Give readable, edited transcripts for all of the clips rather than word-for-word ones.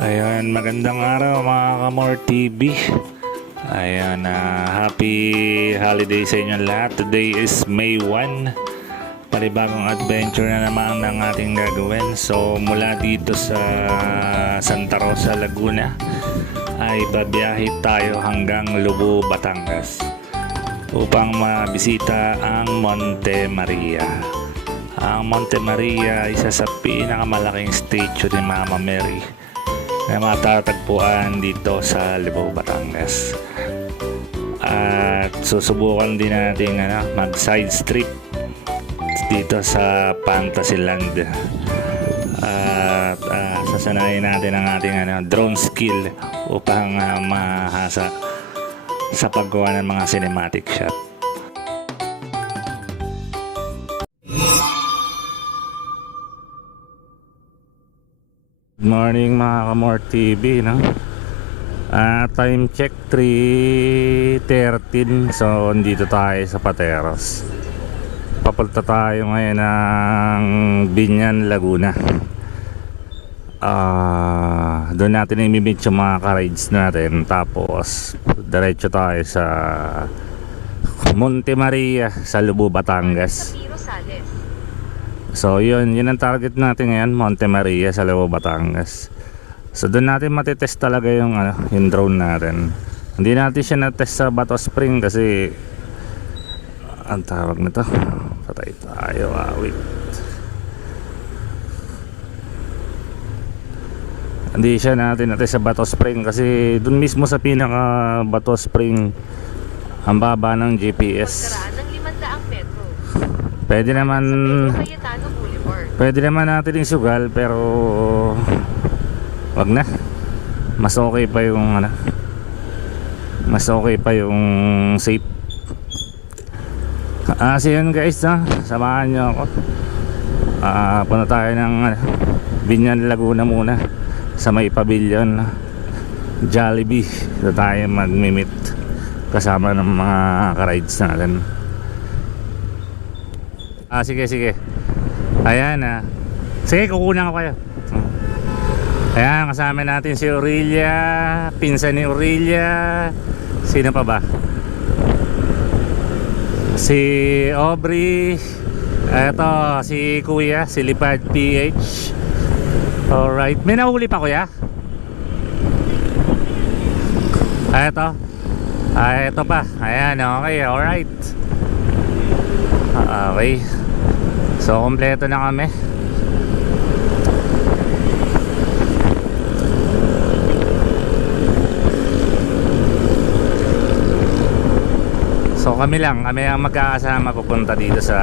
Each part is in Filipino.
Ayan, magandang araw mga Kamor TV. Ayan, happy holiday sa inyo lahat. Today is May 1. Panibagong adventure na naman ng ating gagawin. So mula dito sa Santa Rosa, Laguna ay babiyahe tayo hanggang Lubo, Batangas upang mabisita ang Monte Maria. Ang Monte Maria ay isa sa pinakamalaking statue ni Mama Mary na matatagpuan dito sa Lubo, Batangas. At susubukan din natin mag side trip dito sa Fantasyland. At sasanayin natin ang ating drone skill upang mahasa sa paggawa ng mga cinematic shot. Good morning mga Kamor TV, no? Time check 3:13. So andito tayo sa Pateros. Papunta tayo ngayon ng Binyan, Laguna. Doon natin i-meet yung mga ka-rides natin. Tapos diretso tayo sa Monte Maria sa Lubo, Batangas. So yun ang target natin ngayon, Monte Maria sa Lubo, Batangas. So doon natin matitest talaga yung drone natin. Hindi natin siya na-test sa Bato Spring kasi ang tawag na to, patay tayo, wait. Hindi siya natin na-test sa Bato Spring kasi doon mismo sa pinaka Bato Spring ang baba ng GPS. Pwede naman natin yung sugal, pero wag na. Mas okay pa yung safe. So yun guys, samahan nyo ako. Punta tayo ng Binyan, Laguna muna sa may pavilion Jollibee. Dito tayo mag-meet kasama ng mga ka-rides natin. Sige. Ayan, sige, kukunan ko kayo. Ayan, kasama natin si Aurelia, pinsan ni Aurelia. Sino pa ba? Si Aubrey. Eto, si Kuya, si Lipad PH. Alright, may nahuli pa kuya? Eto. Eto pa. Ayan, okay, alright. Okay. So, kompleto na kami. So kami ang magkakasama pupunta dito sa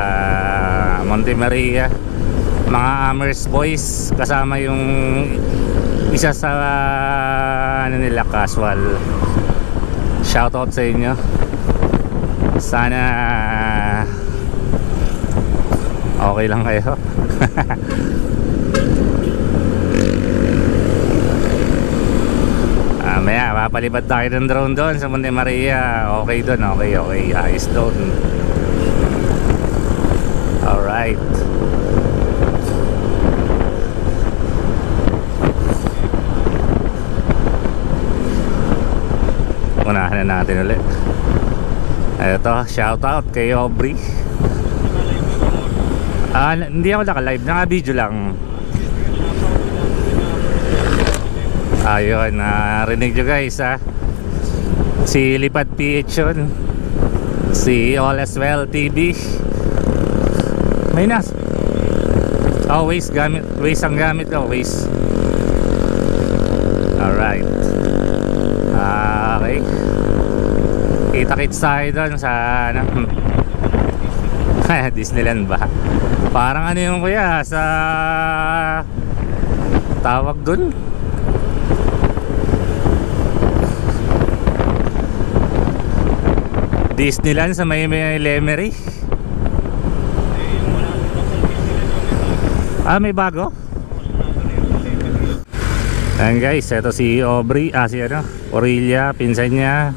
Monte Maria. Mga Amers Boys, kasama yung isa sa nila, Casual. Shoutout sa inyo. Sana okay lang kayo. Maya papalipad tayo ng drone doon sa Monte Maria. Okay doon, okay, ayos doon. Alright. Unahan na natin ulit. Ito, shoutout kay Aubrey. Hindi ako naka-live, naka-video lang. Ayun, narinig nyo guys, si Lipad PH yun, si All As Well TV. May nas Waze ang gamit ko, Waze. Alright. Okay, kita-kits tayo doon sa Disneyland ba? Parang yung kuya sa tawag dun, Disneyland sa may Lemery. May bago. Ayan guys, ito si Aubrey, si Aurelia, pinsan niya.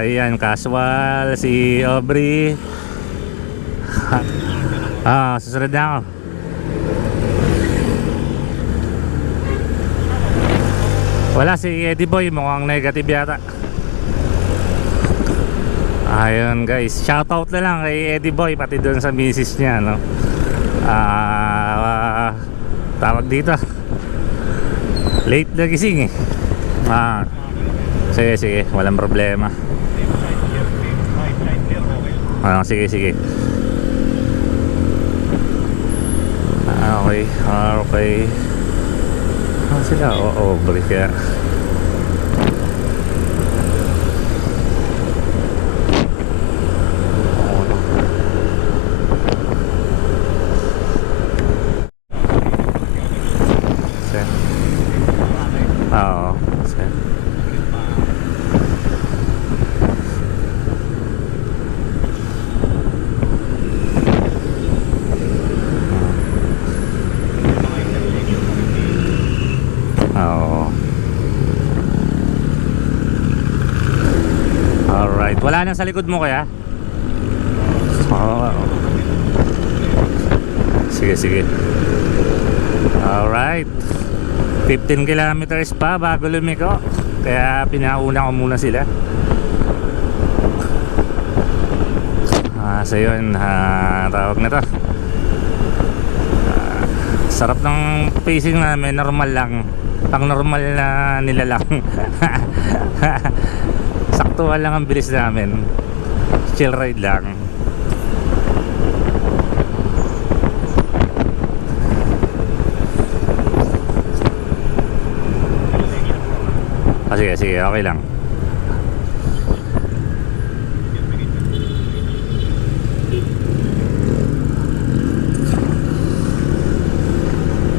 Ayan, Casual, si Aubrey. Susunod na ako. Wala si Eddie Boy, mukhang negative yata. Ayun guys, shoutout na lang kay Eddie Boy, pati doon sa misis niya, no? Tawag dito, late na gising eh. Sige sige, walang problema. Sige sige. Okay, okay. Sila, break kaya. Oo, sir. Oo. Alright, wala nang sa likod mo kaya? Oo. Sige, sige. Alright, 15 kilometers pa bago lumiko, kaya pinauna ko muna sila. So yun, tawag na to, sarap ng pacing namin, normal lang, pang normal na nila lang. Saktuhan lang ang bilis namin, chill ride lang. Sige, sige, okay lang.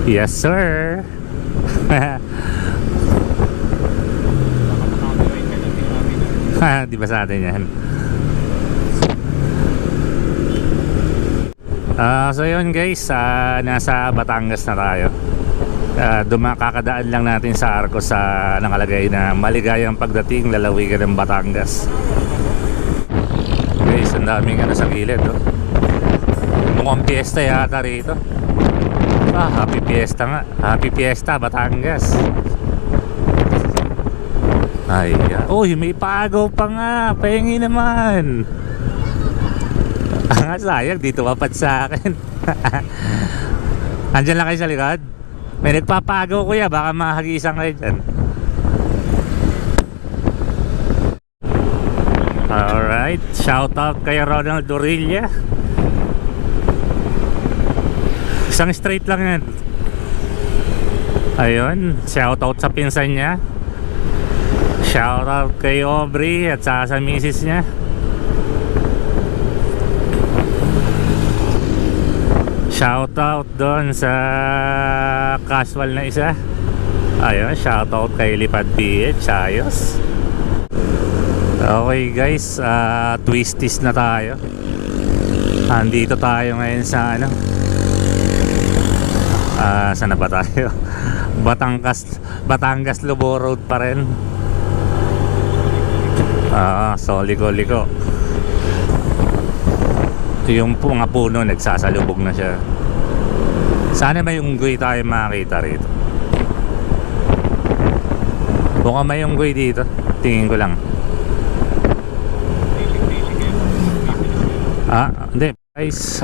Yes, sir. Di ba sa atin yan? So yun guys, nasa Batangas na tayo. Kakadaan lang natin sa Arcos sa nakalagay na maligayang pagdating, lalawigan ng Batangas. Guys, ang daming sa gilid, oh. Mukhang piyesta yata rito. Happy Fiesta nga. Happy Fiesta Batangas. Ay, uy, may pagaw pa nga. Pahingi naman. Sayang, dito mapad sa akin. Andyan lang kayo sa likod. May nagpapagaw kuya, baka mahagisan kayo dyan. Alright, shout out kay Ronald Dorilla. Isang straight lang yan. Ayun, shout out sa pinsan niya. Shout out kay Aubrey at sa misis niya. Shout out doon sa casual na isa. Ayun, shout out kay Lipad PH. Ayos. Okay guys, twisties na tayo. Andito tayo ngayon sa saan na ba tayo? Batangas Lobo Road pa rin. So liko-liko. Yung mga puno nagsasalubog na siya. Sana may unggoy tayo makita rito. Baka may unggoy dito, tingin ko lang. Hindi guys,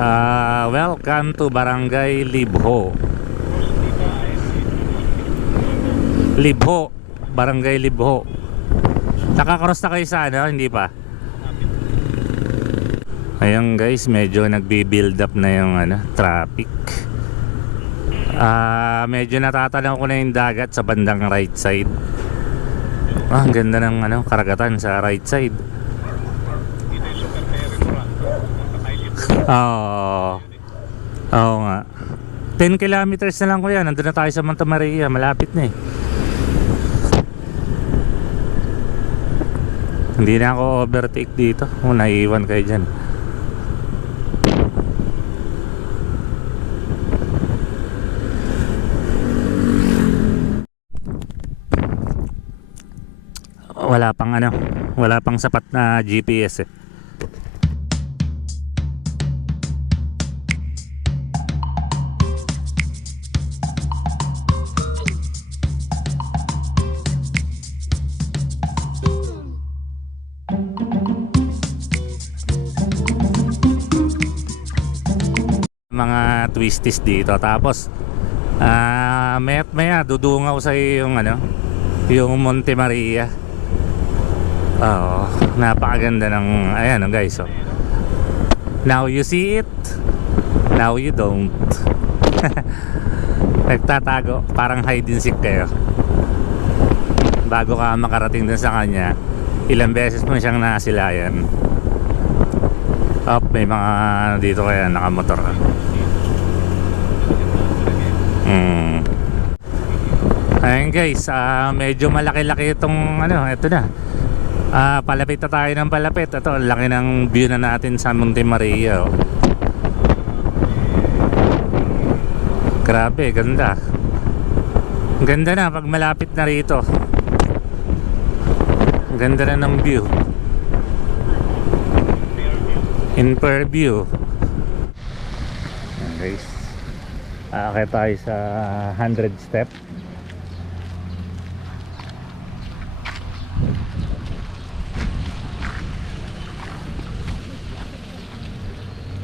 welcome to Barangay Libho. Libho, Barangay Libho. Nakakross na kayo sa hindi pa? Ayun guys, medyo nagbi-build up na yung traffic. Medyo natatanaw ko na yung dagat sa bandang right side. Ang ganda ng karagatan sa right side. Oo nga. 10 kilometers na lang ko yan. Nandun na tayo sa Santa Maria. Malapit na eh. Hindi na ako overtake dito. Naiiwan kayo dyan. Wala pang sapat na GPS eh. mga twisties dito. Tapos maya't maya dudungaw sa yung ano, yung Monte Maria. Oo, napakaganda ng ayan guys. Oh. Now you see it, now you don't. Nagtatago, parang hide and seek kayo. Bago ka makarating dun sa kanya, ilang beses mo siyang nasilayan. May mga dito kaya nakamotor. Ayun guys, medyo malaki-laki itong ano, ito na. Palapit na tayo ng palapit. Ito, laki ng view na natin sa Monte Maria. Oh. Grabe, ganda. Ganda na pag malapit na rito. Ganda na ng view. In per view. Guys, aakit tayo sa 100 step.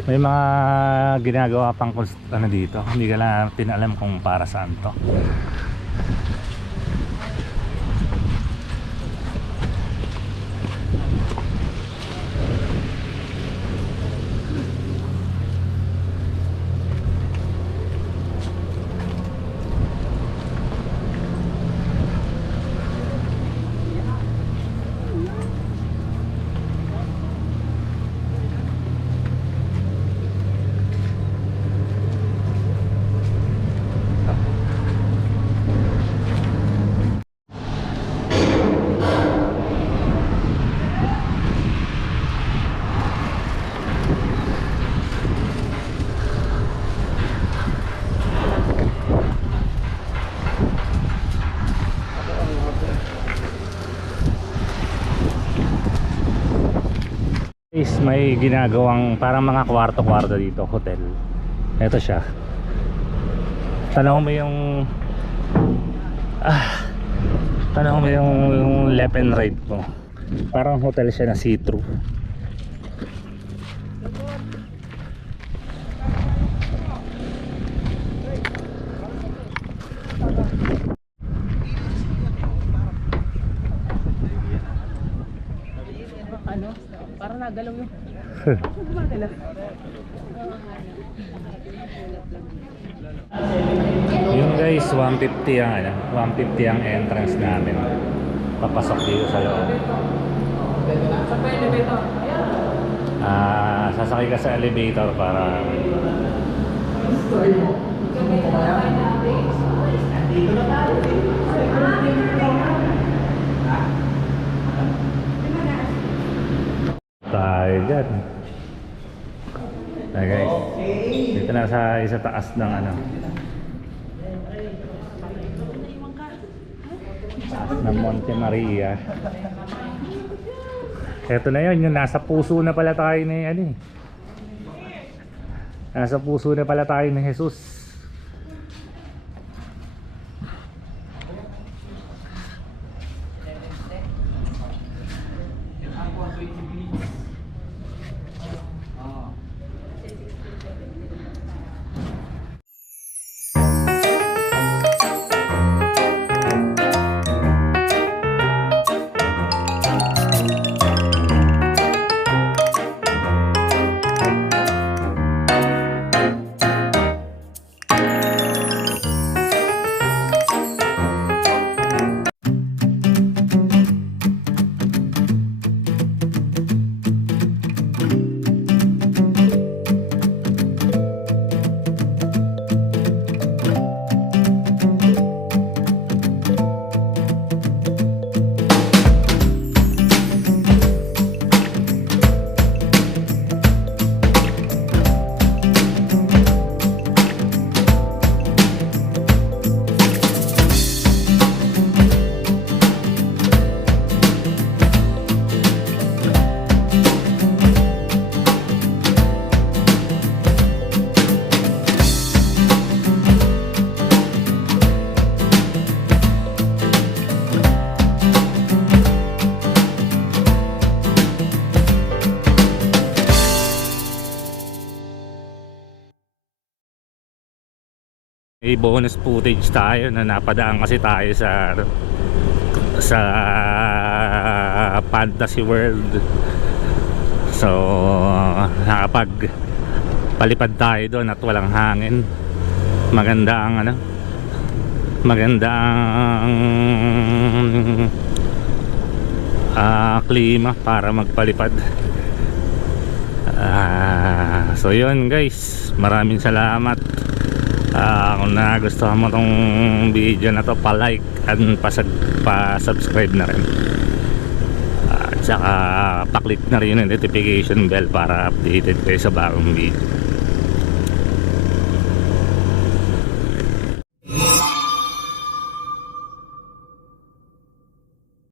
May mga ginagawa pang ano dito, hindi ka lang alam kung para saan to. May ginagawang parang mga kwarto-kwarto dito, hotel. Ito siya. Tanong mo yung tanong mo yung left and right mo. Parang hotel siya na see-through. Ano? Parang nagalaw yung Yung guys, 150 ang ano, 150 ang entrance namin. Papasok dito sa loob. sa elevator. Sasakay ka sa elevator para tayo dyan. Okay guys, dito na sa isa taas ng ano, taas ng Monte Maria. Eto na yun, yung nasa puso na pala tayo ni ano eh. Nasa puso na pala tayo ni Jesus. May bonus footage tayo na napadaan kasi tayo sa Fantasy World. So nakapag palipad tayo doon at walang hangin. Maganda ang klima para magpalipad. So yun guys, maraming salamat. Kung nagustuhan mo tong video na to, pa-like and pa-subscribe na rin. At saka pa-click na rin yung notification bell para updated kayo sa bagong video.